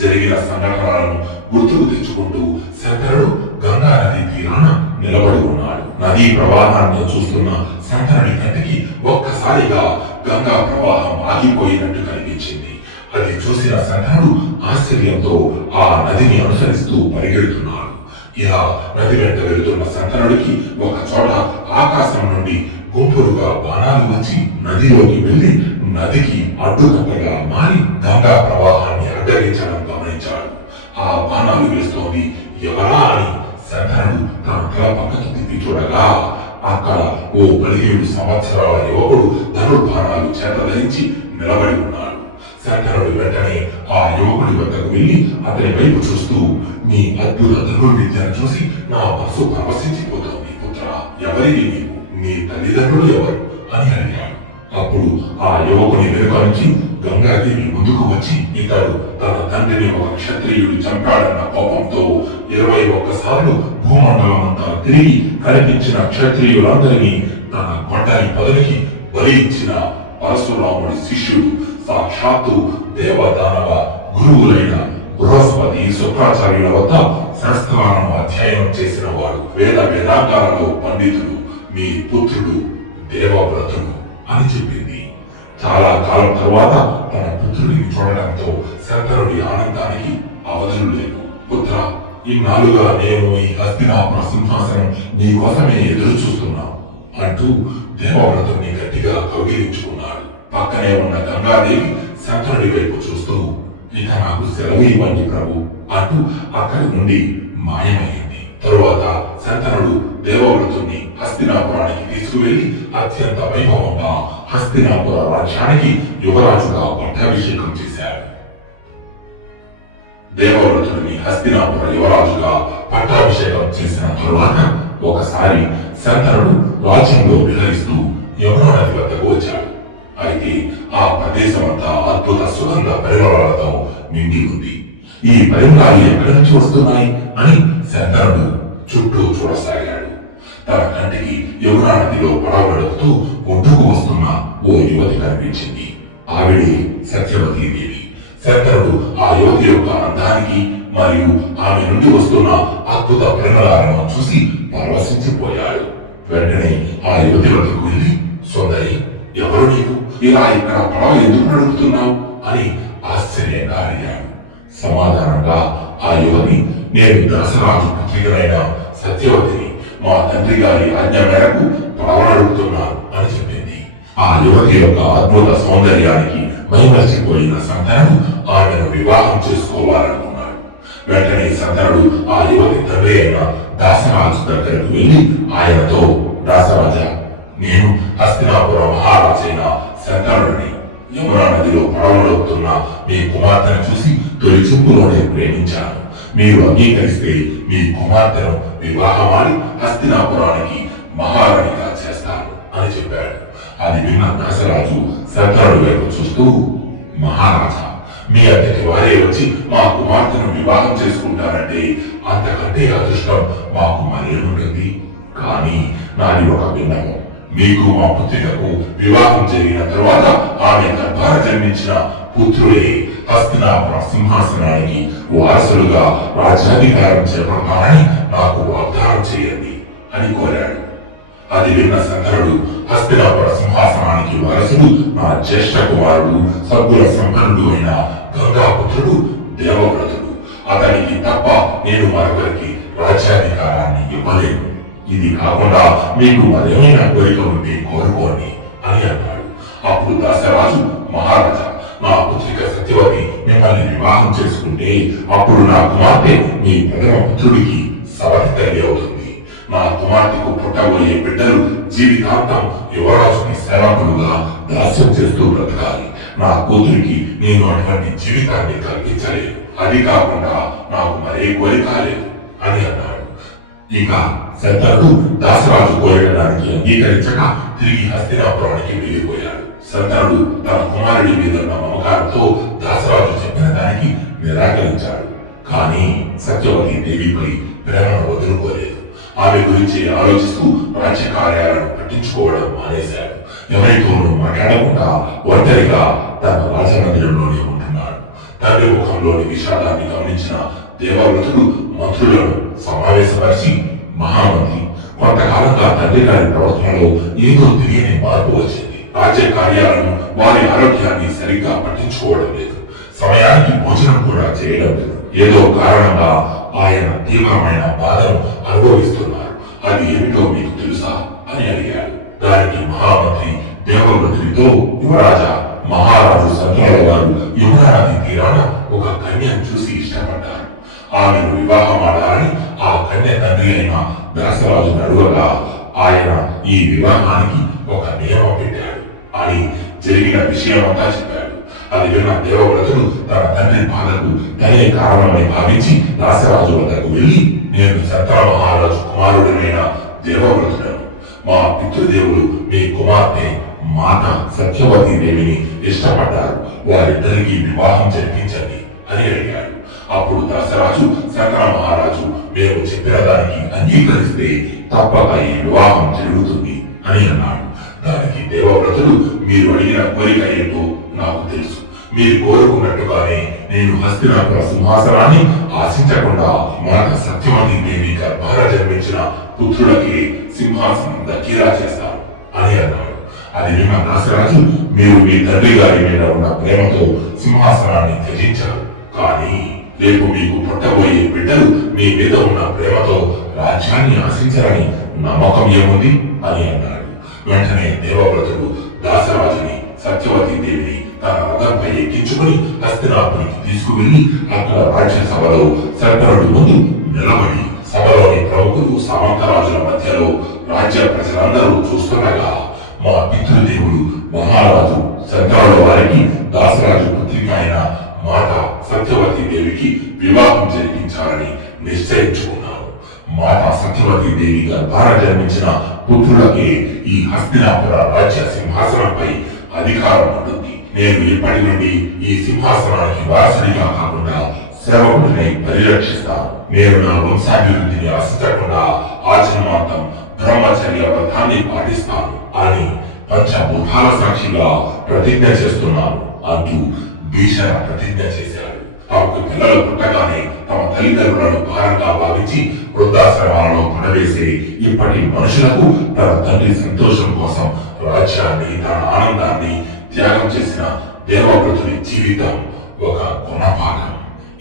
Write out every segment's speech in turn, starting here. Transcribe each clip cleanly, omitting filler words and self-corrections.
జరిగిన సంఘటనలను గుర్తుకు తెచ్చుకుంటూ శంకరుడు గంగా నది తీరాన నిలబడి ఉన్నాడు. నదీ ప్రవాహాన్ని చూస్తున్న శంకరుడి కంటికి ఒక్కసారిగా గంగా ప్రవాహం ఆగిపోయినట్టు కనిపించింది. అది చూసిన శంకరుడు ఆశ్చర్యంతో ఆ నదిని అనుసరిస్తూ పరిగెడుతున్నాడు. ఇలా నది వెంట వెళుతున్న శంకరుడికి ఒక చోట ఆకాశం నుండి గుంపులుగా బాణాలు వచ్చి నదిలోకి వెళ్లి నదికి అడ్డుకట్టగా మారి గంగా ప్రవాహాన్ని అడ్డగించడం గమనించాడు. ఆ బాణాలు వేస్తోంది ఎవరా అని శంకరుడు తన తల పక్కకి తిప్పి చూడగా అక్కడ ఓ 17 సంవత్సరాల యువకుడు ధనుర్బాణాలు చేత ధరించి నిలబడి ఉన్నాడు. శంకరుడు వెంటనే ఆ యువకుడి వద్దకు వెళ్లి అతని వైపు చూస్తూ, నీ అద్భుత ధనుర్విద్యను చూసి నా మనసు పరవశించిపోతోంది. పుత్ర, ఎవరివి నీవు? నీ తల్లిదండ్రులు ఎవరు అని అడిగాడు. అప్పుడు ఆ యువకుని వెనుక నుంచి గంగాదేవి ముందుకు వచ్చి, ఇతడు తన తండ్రిని ఒక క్షత్రియుడు చంపాడన్న కోపంతో 21 సార్లు భూమండలం అంతా తిరిగి కనిపించిన క్షత్రియులందరినీ తన గొడ్డలి పదవికి బలి ఇచ్చిన పరశురాముడి శిష్యుడు, సాక్షాత్తు దేవదానవ గురువులైన బృహస్పతి శుక్రాచార్యుల వద్ద శాస్త్రాలను అధ్యయనం చేసిన వాడు, వేదాంగాలలో పండితుడు, మీ పుత్రుడు దేవవ్రతుడు అని చెప్పింది. చాలా కాలం తరువాత తన పుత్రుడిని చూడడంతో శంకరుడి ఆనందానికి అవధులు లేవు. పుత్ర, ఇన్నాళ్ళుగా నేను ఈ హస్తినాపుర సింహాసనం నీ కోసమే ఎదురు చూస్తున్నా అంటూ దేవవ్రతుడిని గట్టిగా కౌగిలించుకున్నాడు. పక్కనే ఉన్న గంగాదేవి శంకరుడి వైపు చూస్తూ, ఇక నాకు సెలవు ఇవ్వండి ప్రభు అంటూ అక్కడి నుండి మాయమైంది. తరువాత శంకరుడు దేవవ్రతుడిని హస్తినాపురానికి తీసుకువెళ్లి అత్యంత వైభవంగా హస్తినాపుర రాజ్యానికి యువరాజుగా పట్టాభిషేకం చేశాడు. దేవవ్రతుడిని హస్తినాపుర యువరాజుగా పట్టాభిషేకం చేసిన తరువాత ఒకసారి శంకరుడు రాజ్యంలో విహరిస్తూ యమునా నది వద్దకు వచ్చాడు. అయితే ఆ ప్రదేశమంతా అద్భుత సుగంధ పరిమళాలతో నిండి ఉంది. ఈ పరిమళాలు ఎక్కడి నుంచి వస్తున్నాయి అని శంకరుడు చుట్టూ చూడసాగాడు. తన కంటికి యమునా నదిలో పడవ నడుపుతూ ఒడ్డుకు వస్తున్న ఓ యువతి కనిపించింది. ఆవిడే సత్యవతీదేవి. శంకరుడు ఆ యువతి యొక్క అందానికి మరియు ఆమె నుండి వస్తున్న అద్భుత పరిమళాలను చూసి పరవశించిపోయాడు. వెంటనే ఆ యువతి వద్దకు వెళ్లి, సుందరి, ఎవరు నీవు? ఇలా ఇక్కడ పడవ ఎందుకు నడుపుతున్నావు అని ఆశ్చర్యంగా అడిగాడు. సమాధానంగా ఆ యువతి, నేను దశరాజు పుత్రికనైన సత్యవతిని, మా తండ్రి గారి ఆజ్ఞ మేరకు పడవ నడుపుతున్నాను అని చెప్పింది. ఆ యువతి యొక్క అద్భుత సౌందర్యానికి మైమరిచిపోయిన శంకరుడు ఆమెను వివాహం చేసుకోవాలనుకున్నాడు. వెంటనే శంకరుడు ఆ యువతి తండ్రి అయిన దాసరాజు దగ్గరకు వెళ్లి ఆయనతో, దాసరాజా, నేను హస్తినాపుర మహారాజైన శంకరుడిని. యమునా నదిలో పడవ నడుపుతున్న మీ కుమార్తెను చూసి తొలి చూపులోనే ప్రేమించాను. మీరు అంగీకరిస్తే మీ కుమార్తెను వివాహమాడి హస్తినాపురానికి మహారాణిగా చేస్తాను అని చెప్పాడు. అది విన్న దాసరాజు శంకరుడి వైపు చూస్తూ, మహారాజా, మీ అంతటి వారే వచ్చి మా కుమార్తెను వివాహం చేసుకుంటారంటే అంతకంటే అదృష్టం మాకు మరేముంటుంది. కానీ నాది ఒక భిన్నము. మీకు మా పుత్రికకు వివాహం జరిగిన తరువాత ఆమె గర్భాన జన్మించిన పుత్రుడే హస్తినాపుర సింహాసనానికి వారసులుగా రాజ్యాధికారం చేపడతానని నాకు వాగ్దానం చేయండి అని కోరాడు. అది విన్న శంకరుడు, హస్తినాపుర సింహాసనానికి వారసుడు నా జ్యేష్ఠ కుమారుడు, సద్గుణ సంపన్నుడు అయిన గంగాపుత్రుడు దేవవ్రతుడు. అతనికి తప్ప నేను మరొకరికి రాజ్యాధికారాన్ని ఇవ్వలేను. ఇది కాకుండా మీకు మరేమైనా కోరిక ఉంటే కోరుకోండి అని అన్నాడు. అప్పుడు దశరాజు, మహారాజా, నా పుత్రిక సత్యవతి మిమ్మల్ని వివాహం చేసుకుంటే అప్పుడు నా కుమార్తె మీ ప్రథమ పుత్రుడికి సవతి తల్లి అవుతుంది. నా కుమార్తెకు పుట్టబోయే బిడ్డలు జీవితాంతం యువరాజుకి సేవకులుగా దాస్యం చేస్తూ బ్రతకాలి. నా కూతురికి నేను అటువంటి జీవితాన్ని కల్పించలేదు. అది కాకుండా నాకు మరే కోరిక లేదు అని అన్నాడు. ఇక శంకరుడు దాసరాజు కోరడానికి అంగీకరించక తిరిగి హస్తినాపురానికి వెళ్ళిపోయాడు. శంకరుడు తన కుమారుడి మీద ఉన్న మమకారంతో దాసరాజు చెప్పిన దానికి నిరాకరించాడు. కానీ సత్యవతి దేవిపై ప్రేమను వదులుకోలేదు. ఆమె గురించి ఆలోచిస్తూ రాజ్య కార్యాలను పట్టించుకోవడం మానేశాడు. ఎవరితోనూ మాట్లాడకుండా ఒంటరిగా తన రాజమందిరంలోనే ఉంటున్నాడు. తండ్రి ముఖంలోని విషాదాన్ని గమనించిన దేవవ్రతుడు మంత్రులను సమావేశపరిచి, మహామంత్రి, కొంతకాలంగా తండ్రి గారి ప్రవర్తనలో ఏదో తెలియని మార్పు వచ్చింది. రాజ్య కార్యాలను, వారి ఆరోగ్యాన్ని సరిగ్గా పట్టించుకోవడం లేదు. సమయానికి భోజనం కూడా చేయడం లేదు. ఏదో కారణంగా ఆయన తీవ్రమైన బాధను అనుభవిస్తున్నారు. అది ఏమిటో మీకు తెలుసా అని అడిగాడు. దానికి మహామంత్రి దేవవ్రతుడితో, యువరాజా, మహారాజు సంతాల వారు యమునా నది తీరాన ఒక కన్యను చూసి ఇష్టపడ్డారు. ఆమెను వివాహం ఆడాలని ఆ కన్య తండ్రి అయిన దాసరాజును అడుగగా ఆయన ఈ వివాహానికి ఒక నియమం పెట్టాడు అని జరిగిన విషయమంతా చెప్పాడు. అది విన్న దేవవ్రతుడు తన తండ్రి బాధకు తనే కారణమని భావించి దాసరాజు వద్దకు వెళ్లి, నేను శంతన మహారాజు కుమారుడైన దేవవ్రతుడను. మా పితృదేవులు మీ కుమార్తె మాత సత్యవతీ దేవిని ఇష్టపడ్డారు. వారిద్దరికీ వివాహం జరిపించండి అని అడిగాడు. అప్పుడు దశరాజు శంకర మహారాజు, మేము చెప్పిన దానికి అంగీకరిస్తే తప్పక ఈ వివాహం జరుగుతుంది అని అన్నాడు. దానికి దేవవ్రతుడు, మీరు అడిగిన కోరిక ఏంటో నాకు తెలుసు. మీరు కోరుకున్నట్టుగానే నేను హస్తినాపుర సింహాసనాన్ని ఆశించకుండా మాత సత్యవతీ దేవి గర్భాన జన్మించిన పుత్రులకి సింహాసనం దక్కేలా చేస్తాను అని అన్నాడు. అది విన్న దాసరాజు, మీరు మీ తండ్రి గారి మీద ఉన్న ప్రేమతో సింహాసనాన్ని త్యజించారు. కానీ రేపు మీకు పుట్టబోయే బిడ్డలు మీ మీద ఉన్న ప్రేమతో రాజ్యాన్ని ఆశించారని నమ్మకం ఏముంది అని అన్నాడు. వెంటనే దేవవ్రతుడు దాసరాజుని, సత్యవతీ దేవిని తన రథంపై ఎక్కించుకుని హస్తినాపురికి తీసుకువెళ్లి అక్కడ రాజ్యసభలో శంకరుడి ముందు నిలబడి, సభలోని ప్రముఖులు సామంతరాజుల మధ్యలో రాజ్య ప్రజలందరూ చూస్తుండగా, మా పితృదేవుడు మహారాజు శంకరుల వారికి దాసరాజు పుత్రిక అయిన మాత సత్యవతీ దేవికి వివాహం జరిపించాలని నిశ్చయించుకున్నాను. మాత సత్యవతీ దేవి గర్భాన జన్మించిన పుత్రులకి ఈ హస్తినాపుర రాజ్య సింహాసనంపై అధికారం ఉంటుంది. నేను ఇప్పటి నుండి ఈ సింహాసనానికి వారసుడిగా కాకుండా సేవకుడిని పరిరక్షిస్తాను. నేను నా వంశాభివృద్ధిని ఆశించకుండా ఆచరణాంతం బ్రహ్మచర్య వ్రతాన్ని పాటిస్తాను అని పంచభూతాల సాక్షిగా ప్రతిజ్ఞ చేస్తున్నాను అంటూ భీషణ ప్రతిజ్ఞ చేశాడు. తమకు పిల్లలు పుట్టగానే తమ తల్లిదండ్రులను భారంగా భావించి వృద్ధాశ్రమాలలో పడవేసే ఇప్పటి మనుషులకు తన తండ్రి సంతోషం కోసం రాజ్యాన్ని, తన ఆనందాన్ని త్యాగం చేసిన దేవవ్రతుడి జీవితం ఒక గుణపాఠం.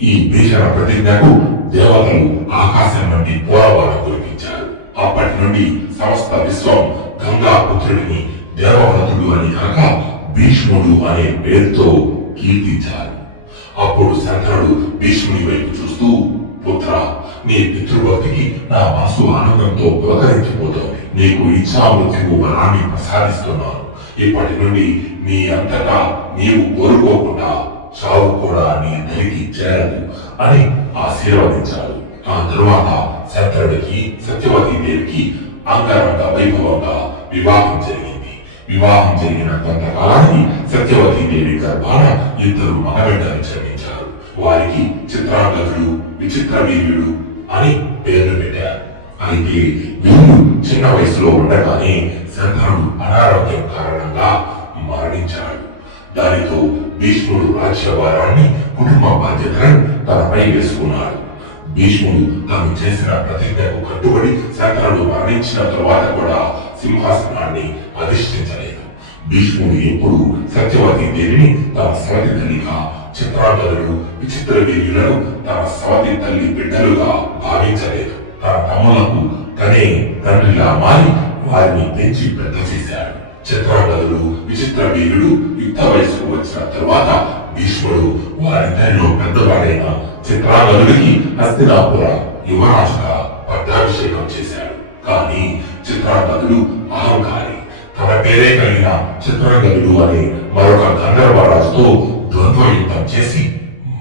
ఈ భీషణ ప్రతిజ్ఞకు దేవతలు ఆకాశం నుండి పూలవారం కురిపించారు. అప్పటి నుండి సమస్త విశ్వం గంగా పుత్రుడిని దేవవ్రతుడు అని కాక భీష్ముడు అనే పేరుతో కీర్తించారు. అప్పుడు శంకరుడు భీష్ముని వైపు చూస్తూ, పుత్ర, నీ పితృభక్తికి నా మనసు ఆనందంతో పులకరించిపోతోంది. నీకు ఇచ్చామృత్యువు వరాన్ని ప్రసాదిస్తున్నాను. ఇప్పటి నుండి నీ అంతటా నీవు కోరుకోకుండా చావు కూడా నీ దరికి చేరదు అని ఆశీర్వదించాడు. ఆ తరువాత శంకరుడికి సత్యవతీ దేవికి అంగరంగ వైభవంగా వివాహం జరిగింది. వివాహం జరిగిన కొంతకాలానికి సత్యవతీ దేవి గర్భాన ఇద్దరు మగబిడ్డలు జన్మించారు. వారికి చిత్రాంగదుడు, విచిత్ర వీర్యుడు అని పేర్లు పెట్టారు. అయితే వీరు చిన్న వయసులో ఉండగానే శంకరుడు అనారోగ్యం కారణంగా మరణించాడు. దానితో భీష్ముడు రాజ్యభారాన్ని, కుటుంబ బాధ్యతలను తనపై వేసుకున్నాడు. భీష్ముడు తాను చేసిన ప్రతిజ్ఞకు కట్టుబడి శంకరుడు మరణించిన తరువాత కూడా సింహాసనాన్ని అధిష్ఠించలేదు. భీష్ముడు ఎప్పుడు సత్యవతీ దేవిని తన సవతి తల్లిగా, చిత్రాంగదుడు, విచిత్ర వీర్యులను తన సవతి తల్లి బిడ్డలుగా భావించలేదు. తన తమ్ములకు తనే తండ్రిలా మారి వారిని పెంచి పెద్ద చేశాడు. చిత్రాంగదుడు, విచిత్ర వీరుడు యుక్త వయసుకు వచ్చిన తరువాత భీష్ముడు వారిద్దరిలో పెద్దవాడైన చిత్రాంగదుడికి హస్తినాపుర యువరాజుగా పట్టాభిషేకం చేశాడు. కానీ చిత్రాంగదుడు అహంకారి. తన పేరే కలిగిన చిత్రాంగదుడు అనే మరొక గంధర్వరాజుతో ద్వంద్వ యుద్ధం చేసి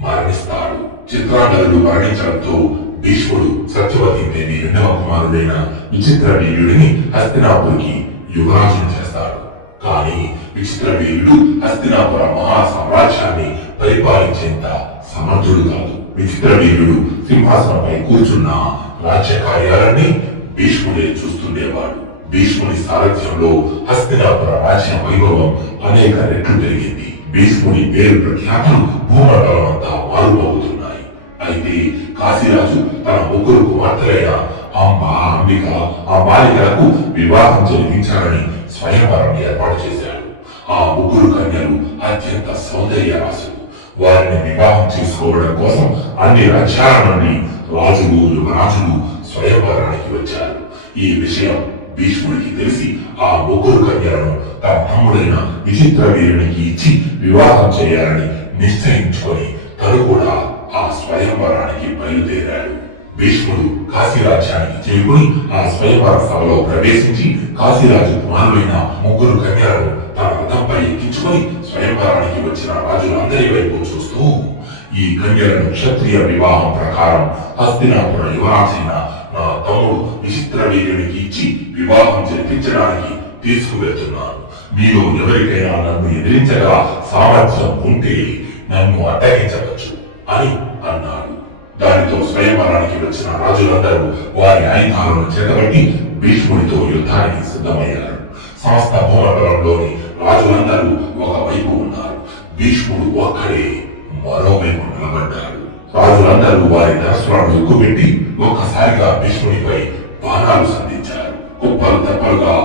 మరణిస్తాడు. చిత్రాంగదుడు మరణించడంతో భీష్ముడు సత్యవతీ దేవి రెండవ కుమారుడైన విచిత్ర వీర్యుడిని హస్తినాపురికి యువరాజును చేస్తాడు. కానీ విచిత్ర వీరుడు హస్తినాపుర మహా సామ్రాజ్యాన్ని పరిపాలించేంత సమర్థుడు కాదు. విచిత్ర వీరుడు సింహాసనంపై కూర్చున్న రాజ్య కార్యాలన్నీ భీష్ముడే చూస్తుండేవాడు. భీష్ముడి సారథ్యంలో హస్తినాపుర రాజ్య వైభవం అనేక రెట్లు పెరిగింది. భీష్ముడి పేరు ప్రఖ్యాతులు భూమండలం అంతా మారుమోగుతున్నాయి. అయితే కాశీరాజు తన ముగ్గురు కుమార్తెలైన అంబ, అంబిక, ఆ బాలికలకు వివాహం జరిపించాలని స్వయంవరం ఏర్పాటు చేశాడు. ఆ ముగ్గురు కన్యలు అత్యంత సౌందర్య రాశులు. వారిని వివాహం చేసుకోవడం కోసం అన్ని రాజ్యాల నుండి రాజులు, యువరాజులు స్వయంవరానికి వచ్చారు. ఈ విషయం భీష్ముడికి తెలిసి ఆ ముగ్గురు కన్యలను తమ తమ్ముడైన విచిత్ర వీరునికి ఇచ్చి వివాహం చేయాలని నిశ్చయించుకొని తను కూడా ఆ స్వయంవరానికి బయలుదేరాడు. భీష్ముడు కాశీరాజ్యానికి చేరుకుని ఆ స్వయంవర సభలో ప్రవేశించి కాశీరాజు కుమారులైన ముగ్గురు కన్యలను తన రథంపై ఎక్కించుకొని స్వయంవరానికి వచ్చిన రాజులందరి వైపు చూస్తూ, ఈ కన్యలను క్షత్రియ వివాహం ప్రకారం హస్తినాపుర యువరాజైన నా తమ్ముడు విచిత్ర వీరునికి ఇచ్చి వివాహం జరిపించడానికి తీసుకువెళ్తున్నాను. మీలో ఎవరికైనా నన్ను ఎదిరించగల సామర్థ్యం ఉంటే నన్ను అడ్డగించవచ్చు అని అన్నాడు. దానితో స్వయంవరానికి వచ్చిన రాజులందరూ వారి ఆయుధాలను చేతబట్టి భీష్ముడితో యుద్ధానికి సిద్ధమయ్యారు. సమస్త భూమండలంలోని రాజులందరూ ఒకవైపు ఉన్నారు. భీష్ముడు ఒక్కడే మరోవైపు నిలబడ్డాడు. రాజులందరూ వారి ధనస్సులను ఎక్కుపెట్టి ఒక్కసారిగా భీష్ముడిపై బాణాలు సంధించారు. కుప్పలు తెప్పలుగా